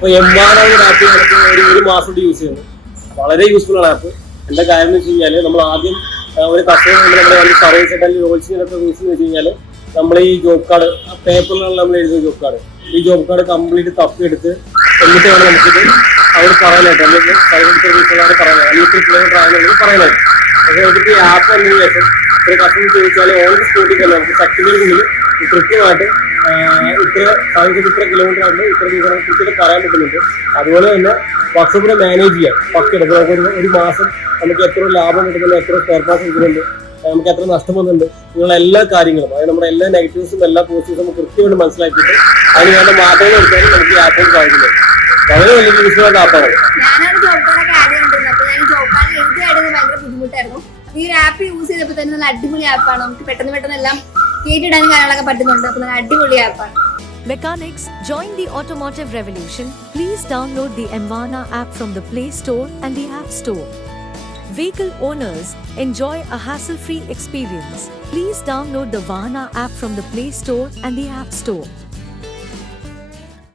അപ്പോൾ M1 app ഞങ്ങൾക്ക് ഒരു മാസം യൂസ് ചെയ്യുന്നു. വളരെ യൂസ്ഫുൾ ആണ് ആപ്പ്. എന്താ കാര്യം എന്ന് വെച്ച് കഴിഞ്ഞാൽ നമ്മൾ ആദ്യം ഒരു കസ്റ്റമർ നമ്മുടെ സർവീസ് അല്ലെങ്കിൽ ലോൾസിനൊക്കെ യൂസ് ചെയ്ത് വെച്ച് കഴിഞ്ഞാൽ നമ്മൾ ഈ ജോബ് കാർഡ് പേപ്പറിലുള്ള നമ്മൾ എഴുതുന്ന ജോബ് കാർഡ് ഈ ജോബ് കാർഡ് കംപ്ലീറ്റ് തപ്പിയെടുത്ത് എന്നിട്ട് വേണം നമുക്കിത് അവർ പറയാനായിട്ട് അല്ലെങ്കിൽ സർവീസ് സർവീസുകാർ പറയാനായിട്ട് അല്ലെങ്കിൽ ഇത്ര കിലോമീറ്റർ ആയെന്നുള്ളത് പറയാനായിട്ട്. പക്ഷേ നമുക്കിപ്പോൾ ഈ ആപ്പ് വന്നതിന് ശേഷം ഒരു കസ്റ്റമർ ചോദിച്ചാൽ ഓൺ ദി സ്പോട്ടിൽ തന്നെ നമുക്ക് സെക്കൻഡിനുള്ളിൽ കൃത്യമായിട്ട് ഇത്ര സർവീസ് ഇത്ര കിലോമീറ്റർ ആയിട്ട് ഇത്ര ദൂരം കൃത്യമായിട്ട് പറയാൻ പറ്റുന്നുണ്ട്. അതുപോലെ തന്നെ വർക്ക്ഷോപ്പിനെ മാനേജ് ചെയ്യാം. പക്കെടുത്ത് നമുക്ക് ഒരു മാസം നമുക്ക് എത്ര ലാഭം കിട്ടുന്നുണ്ട്, എത്ര സ്പെയർ പാർട്സ് കിട്ടുന്നുണ്ട്, നമുക്ക് എത്ര നഷ്ടം വന്നിട്ടുണ്ട്, ഇങ്ങനെയുള്ള എല്ലാ കാര്യങ്ങളും അതായത് നമ്മുടെ എല്ലാ നെഗറ്റീവ്സും എല്ലാ പോസിറ്റീവ്സും നമുക്ക് കൃത്യമായിട്ട് മനസ്സിലാക്കിയിട്ട് അതിന് വേണ്ട മാറ്റങ്ങൾ എടുക്കാനും നമുക്ക് ഈ ആപ്പുകൾ സാധിക്കുന്നത്. വളരെ വലിയ യൂസ്ഫുൾ ആപ്പാണ്. ഞാനാണ് ജോബ് കാർഡൊക്കെ ആഡ് ചെയ്തിരുന്നത്. അപ്പോൾ ഞാൻ ജോബ് കാർഡ് എഴുതി ഭയങ്കര ബുദ്ധിമുട്ടായിരുന്നു. ഈ ഒരു ആപ്പ് യൂസ് ചെയ്തപ്പോൾ തന്നെ നല്ല അടിപൊളി ആപ്പാണ്. നമുക്ക് പെട്ടെന്ന് എല്ലാം കേട്ടിടാനും കാര്യങ്ങളൊക്കെ പറ്റുന്നുണ്ട്. അപ്പോൾ നല്ല അടിപൊളി ആപ്പാണ്. Mechanics, join the automotive revolution. Please download the M1 app from the Play Store and the App Store. Vehicle owners, enjoy a hassle-free experience. Please download the Vahana app from the Play Store and the App Store.